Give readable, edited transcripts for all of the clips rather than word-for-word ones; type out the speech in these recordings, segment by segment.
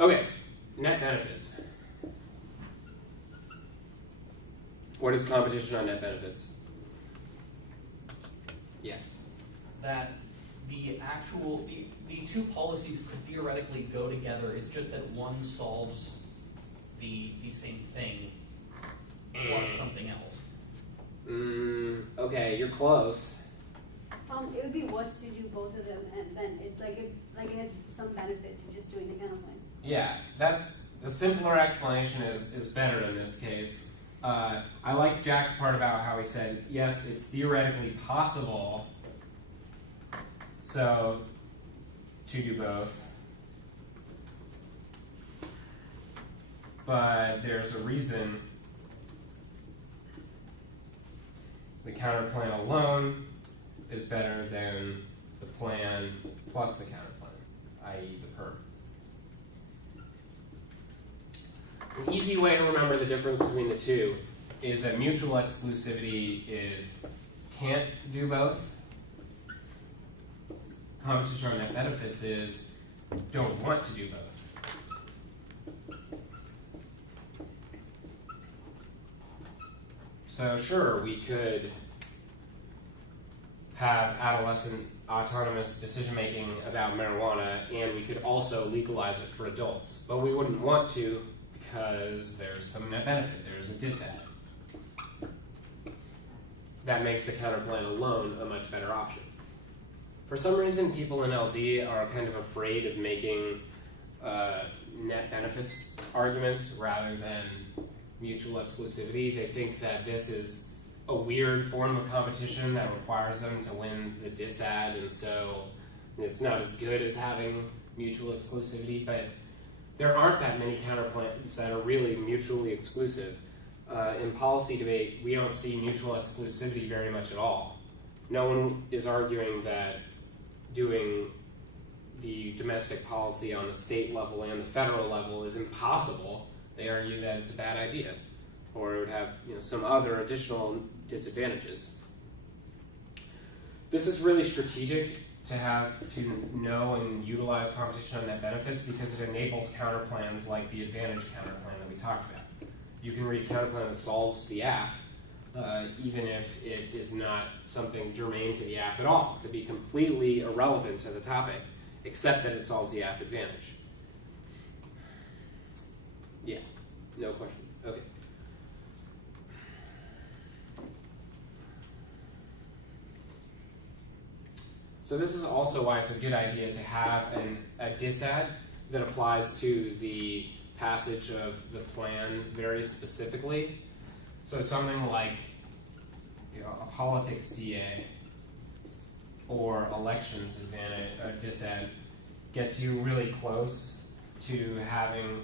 Okay, net benefits. What is competition on net benefits? Yeah. That the two policies could theoretically go together. It's just that one solves the same thing plus something else. Okay, you're close. It would be worse to do both of them, and then it has some benefit to just doing the counterplan. Yeah, that's the simpler explanation is better in this case. I like Jack's part about how he said, yes, it's theoretically possible so to do both, but there's a reason the counterplan alone is better than the plan plus the counterplan, i.e. the perm. An easy way to remember the difference between the two is that mutual exclusivity is can't do both. Competition on net benefits is don't want to do both. So sure, we could have adolescent autonomous decision-making about marijuana, and we could also legalize it for adults. But we wouldn't want to because there's some net benefit, there's a disad. That makes the counterplan alone a much better option. For some reason, people in LD are kind of afraid of making net benefits arguments rather than mutual exclusivity. They think that this is a weird form of competition that requires them to win the disad, and so it's not as good as having mutual exclusivity, but there aren't that many counterplans that are really mutually exclusive. In policy debate, we don't see mutual exclusivity very much at all. No one is arguing that doing the domestic policy on the state level and the federal level is impossible. They argue that it's a bad idea, or it would have some other additional disadvantages. This is really strategic to have to know and utilize competition on net benefits because it enables counterplans like the advantage counterplan that we talked about. You can read a counterplan that solves the AF, even if it is not something germane to the AF at all. It could be completely irrelevant to the topic, except that it solves the AF advantage. Yeah, no question. Okay. So this is also why it's a good idea to have a disad that applies to the passage of the plan very specifically. So something like a politics DA or elections advantage disad gets you really close to having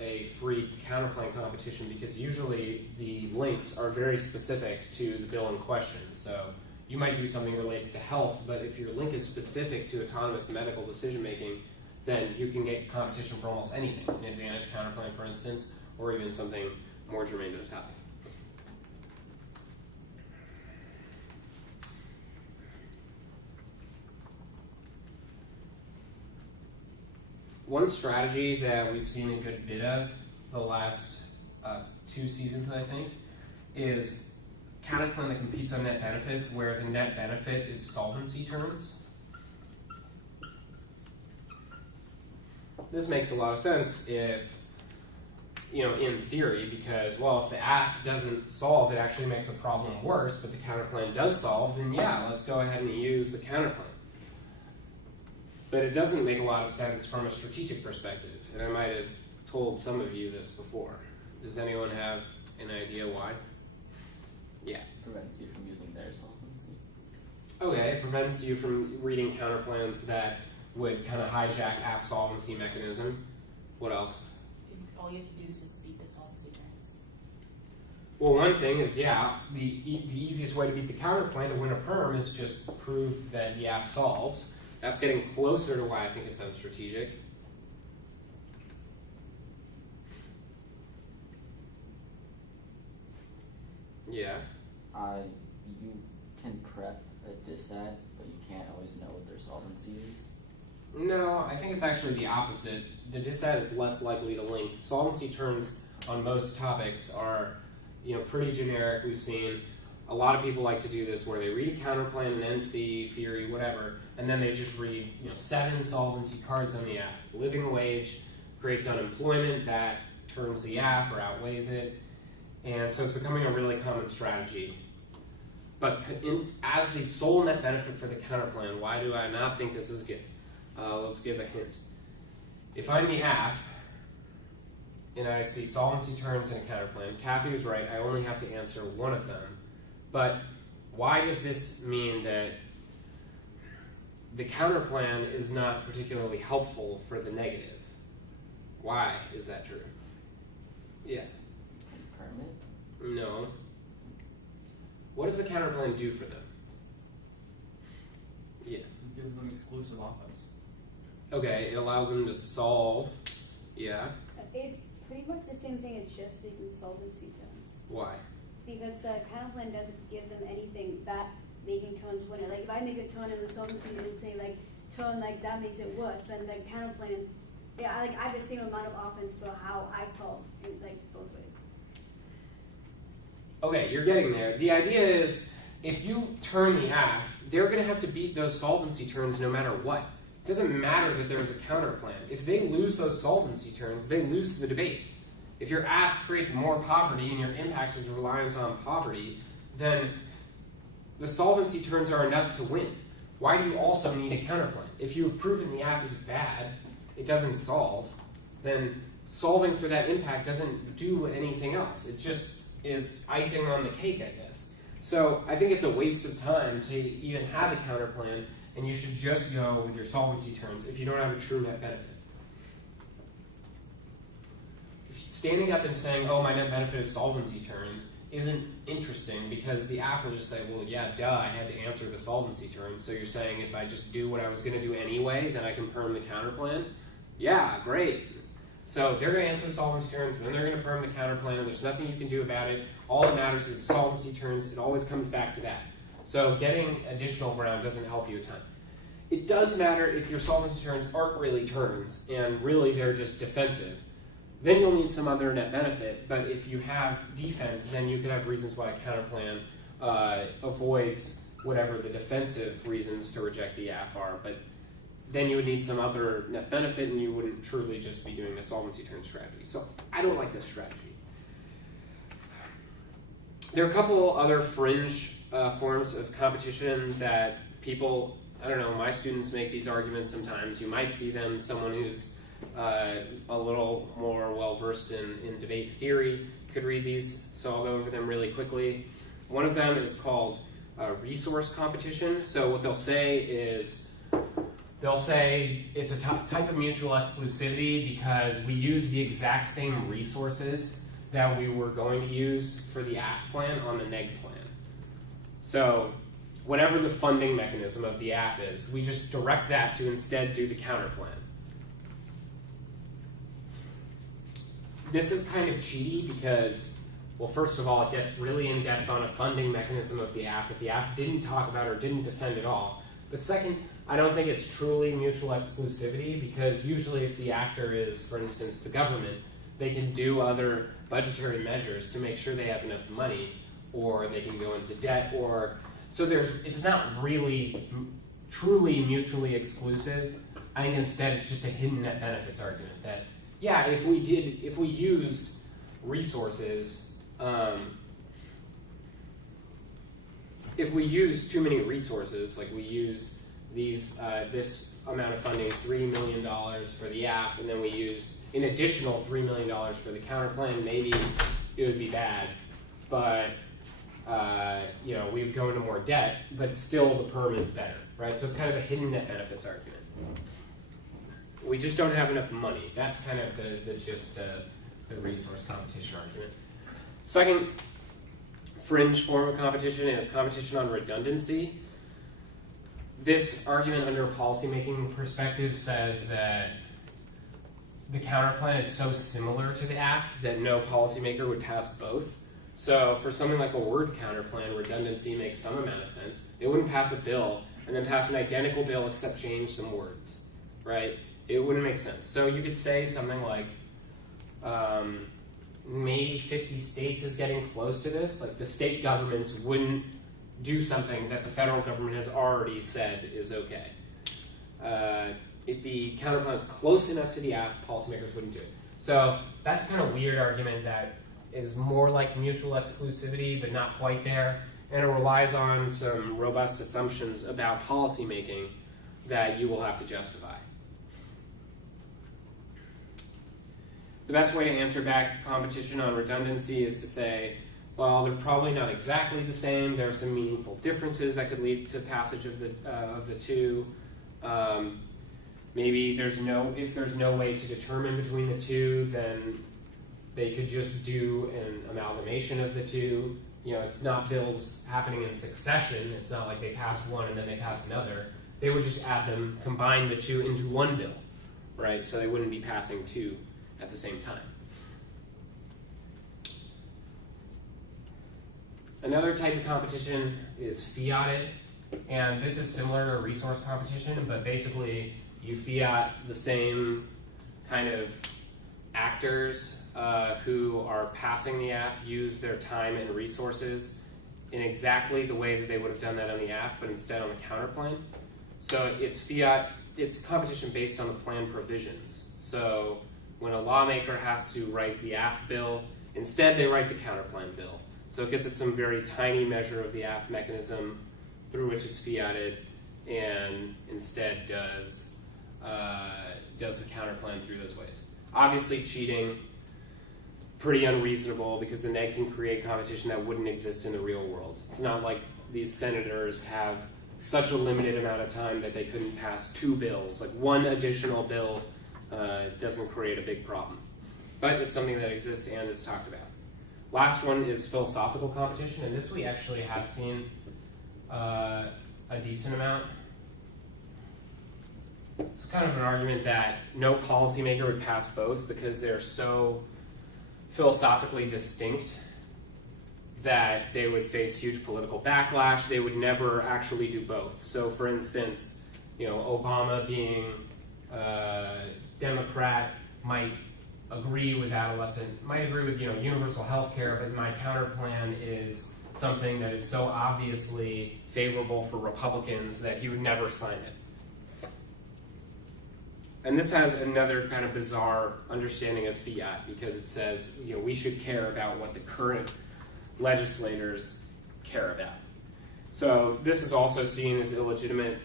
a free counterplan competition because usually the links are very specific to the bill in question. So you might do something related to health, but if your link is specific to autonomous medical decision making, then you can get competition for almost anything, an advantage counterplan, for instance, or even something more germane to the topic. One strategy that we've seen a good bit of the last 2 seasons, I think, is counterplan that competes on net benefits where the net benefit is solvency terms. This makes a lot of sense if, in theory, because, well, if the AF doesn't solve, it actually makes the problem worse, but the counterplan does solve, then yeah, let's go ahead and use the counterplan. But it doesn't make a lot of sense from a strategic perspective, and I might have told some of you this before. Does anyone have an idea why? Yeah. Prevents you from using their solvency. Okay, it prevents you from reading counterplans that would kind of hijack AF solvency mechanism. What else? All you have to do is just beat the solvency terms. Well, one thing is, yeah, the easiest way to beat the counterplan to win a perm is just prove that the AF solves. That's getting closer to why I think it's unstrategic. Yeah. You can prep a disad, but you can't always know what their solvency is. No, I think it's actually the opposite. The dissat is less likely to link. Solvency terms on most topics are, pretty generic. We've seen a lot of people like to do this where they read a counterplan, an NC, theory, whatever, and then they just read, 7 solvency cards on the F. Living wage creates unemployment that turns the F or outweighs it, and so it's becoming a really common strategy. But as the sole net benefit for the counterplan, why do I not think this is good? Let's give a hint. If I'm the AF, and I see solvency terms in a counterplan, Kathy was right, I only have to answer one of them. But why does this mean that the counterplan is not particularly helpful for the negative? Why is that true? Yeah. Permit? No. What does the counterplan do for them? Yeah. It gives them exclusive offense. Okay, it allows them to solve. Yeah. It's pretty much the same thing as just making solvency terms. Why? Because the counterplan doesn't give them anything that making turns wouldn't. Like if I make a turn in the solvency and say like turn like that makes it worse, then the counterplan, I have the same amount of offense for how I solve in like both ways. Okay, you're getting there. The idea is if you turn the AF, they're going to have to beat those solvency turns no matter what. It doesn't matter that there's a counterplan. If they lose those solvency turns, they lose the debate. If your AF creates more poverty and your impact is reliant on poverty, then the solvency turns are enough to win. Why do you also need a counterplan? If you've proven the AF is bad, it doesn't solve, then solving for that impact doesn't do anything else. It just is icing on the cake, I guess. So I think it's a waste of time to even have a counterplan, and you should just go with your solvency terms if you don't have a true net benefit. Standing up and saying, oh, my net benefit is solvency turns, isn't interesting because the AF will just say, well, yeah, duh, I had to answer the solvency turns. So you're saying if I just do what I was going to do anyway, then I can perm the counterplan? Yeah, great. So they're going to answer the solvency turns, and then they're going to perm the counterplan, and there's nothing you can do about it. All that matters is the solvency turns. It always comes back to that. So getting additional ground doesn't help you a ton. It does matter if your solvency turns aren't really turns, and really they're just defensive. Then you'll need some other net benefit, but if you have defense, then you could have reasons why a counterplan avoids whatever the defensive reasons to reject the AF are, but then you would need some other net benefit, and you wouldn't truly just be doing the solvency turn strategy. So I don't like this strategy. There are a couple other fringe forms of competition that people, I don't know, my students make these arguments sometimes. You might see them, someone who's a little more well-versed in debate theory could read these, so I'll go over them really quickly. One of them is called resource competition. So what they'll say is, they'll say it's a type of mutual exclusivity because we use the exact same resources that we were going to use for the AF plan on the neg plan. So whatever the funding mechanism of the AF is, we just direct that to instead do the counter plan. This is kind of cheaty because, well, first of all, it gets really in-depth on a funding mechanism of the AF that the AF didn't talk about or didn't defend at all. But second, I don't think it's truly mutual exclusivity because usually if the actor is, for instance, the government, they can do other budgetary measures to make sure they have enough money, or they can go into debt, or so it's not really truly mutually exclusive. I think instead it's just a hidden net benefits argument that, yeah, if we used resources, if we used too many resources, like we used this amount of funding, $3 million for the AF, and then we used an additional $3 million for the counterplan, maybe it would be bad, but we would go into more debt, but still the perm is better, right? So it's kind of a hidden net benefits argument. We just don't have enough money. That's kind of the gist of the resource competition argument. Second fringe form of competition is competition on redundancy. This argument under a policymaking perspective says that the counterplan is so similar to the AF that no policymaker would pass both. So for something like a word counterplan, redundancy makes some amount of sense. They wouldn't pass a bill and then pass an identical bill except change some words. right? It wouldn't make sense. So you could say something like, maybe 50 states is getting close to this. Like the state governments wouldn't do something that the federal government has already said is okay. If the counterplan is close enough to the aft, policymakers wouldn't do it. So that's kind of a weird argument that is more like mutual exclusivity, but not quite there. And it relies on some robust assumptions about policymaking that you will have to justify. The best way to answer back competition on redundancy is to say, well, they're probably not exactly the same. There are some meaningful differences that could lead to passage of the two. Maybe if there's no way to determine between the two, then they could just do an amalgamation of the two. It's not bills happening in succession. It's not like they pass one and then they pass another. They would just combine the two into one bill, right? So they wouldn't be passing two at the same time. Another type of competition is fiated, and this is similar to resource competition, but basically you fiat the same kind of actors who are passing the AF use their time and resources in exactly the way that they would have done that on the AF, but instead on the counterplan. So it's competition based on the plan provisions. So when a lawmaker has to write the AF bill, instead they write the counterplan bill. So it gets at some very tiny measure of the AF mechanism through which it's fiated, and instead does the counterplan through those ways. Obviously cheating, pretty unreasonable, because then they can create competition that wouldn't exist in the real world. It's not like these senators have such a limited amount of time that they couldn't pass two bills. Like one additional bill doesn't create a big problem. But it's something that exists and is talked about. Last one is philosophical competition, and this we actually have seen a decent amount. It's kind of an argument that no policymaker would pass both because they're so philosophically distinct that they would face huge political backlash. They would never actually do both. So for instance, Obama being Democrat might agree with universal health care, but my counterplan is something that is so obviously favorable for Republicans that he would never sign it. And this has another kind of bizarre understanding of fiat, because it says, we should care about what the current legislators care about. So this is also seen as illegitimate,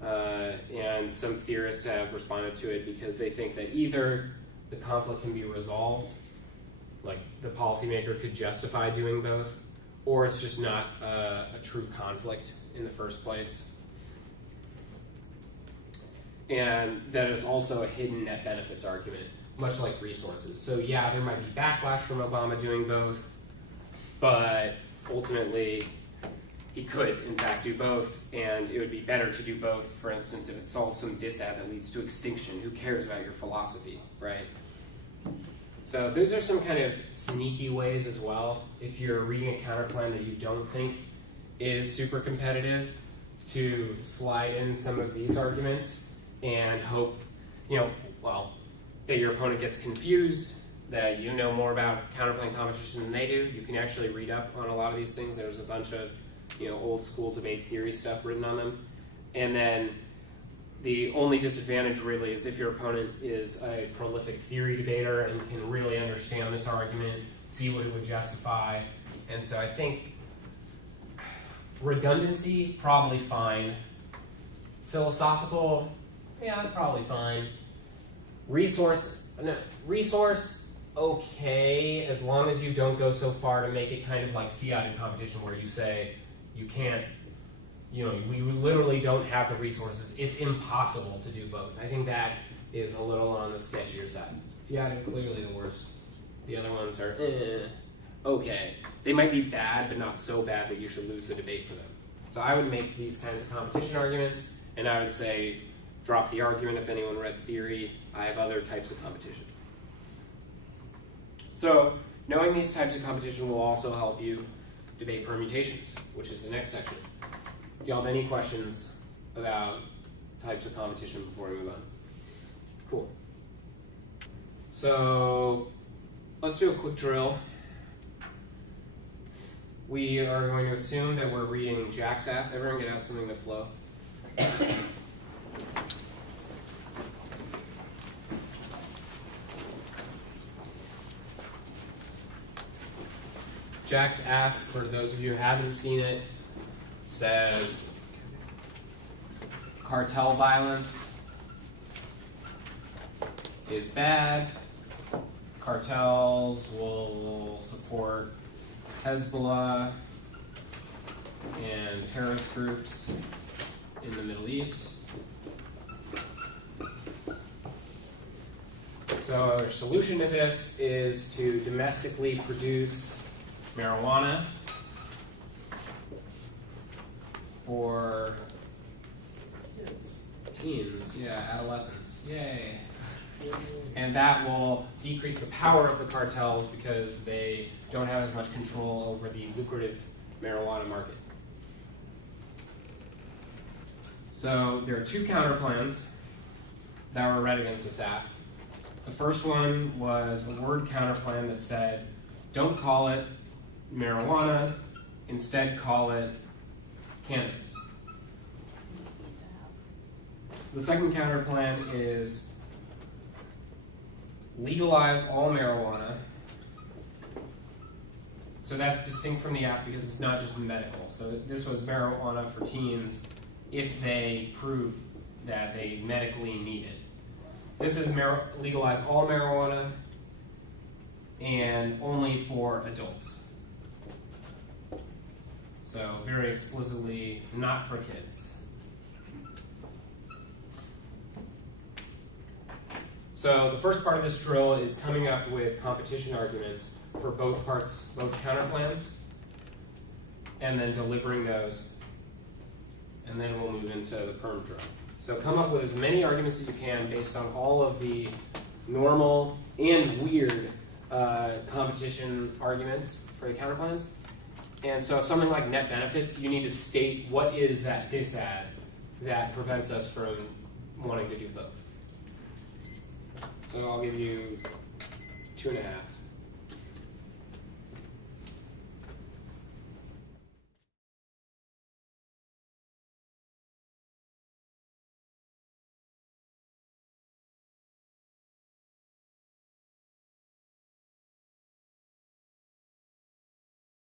and some theorists have responded to it because they think that either the conflict can be resolved, like the policymaker could justify doing both, or it's just not a true conflict in the first place. And that is also a hidden net benefits argument, much like resources. So yeah, there might be backlash from Obama doing both, but ultimately he could, in fact, do both, and it would be better to do both, for instance, if it solves some disad that leads to extinction. Who cares about your philosophy, right? So those are some kind of sneaky ways as well, if you're reading a counterplan that you don't think is super competitive, to slide in some of these arguments and hope, that your opponent gets confused, that you know more about counterplan competition than they do. You can actually read up on a lot of these things. There's a bunch of old school debate theory stuff written on them. And then the only disadvantage really is if your opponent is a prolific theory debater and can really understand this argument, see what it would justify. And so I think redundancy, probably fine. Philosophical, yeah, probably fine. Resource, okay, as long as you don't go so far to make it kind of like fiat competition where you say you can't, we literally don't have the resources. It's impossible to do both. I think that is a little on the sketchier side. Fiat, clearly the worst. The other ones are, okay. They might be bad, but not so bad that you should lose the debate for them. So I would make these kinds of competition arguments, and I would say, drop the argument if anyone read theory. I have other types of competition. So knowing these types of competition will also help you debate permutations, which is the next section. Do y'all have any questions about types of competition before we move on? Cool. So let's do a quick drill. We are going to assume that we're reading JAX-AF. Everyone get out something to flow. JAX-AF, for those of you who haven't seen it, says cartel violence is bad. Cartels will support Hezbollah and terrorist groups in the Middle East. So our solution to this is to domestically produce marijuana for teens, adolescents, yay. And that will decrease the power of the cartels because they don't have as much control over the lucrative marijuana market. So there are two counterplans that were read against the SAF. The first one was a word counterplan that said, don't call it marijuana, instead call it cannabis. The second counterplan is legalize all marijuana. So that's distinct from the app because it's not just medical. So this was marijuana for teens if they prove that they medically need it. This is legalize all marijuana and only for adults. So very explicitly not for kids. So the first part of this drill is coming up with competition arguments for both parts, both counterplans, and then delivering those. And then we'll move into the perm drill. So come up with as many arguments as you can based on all of the normal and weird competition arguments for the counterplans. And so if something like net benefits, you need to state what is that disad that prevents us from wanting to do both. So I'll give you 2.5.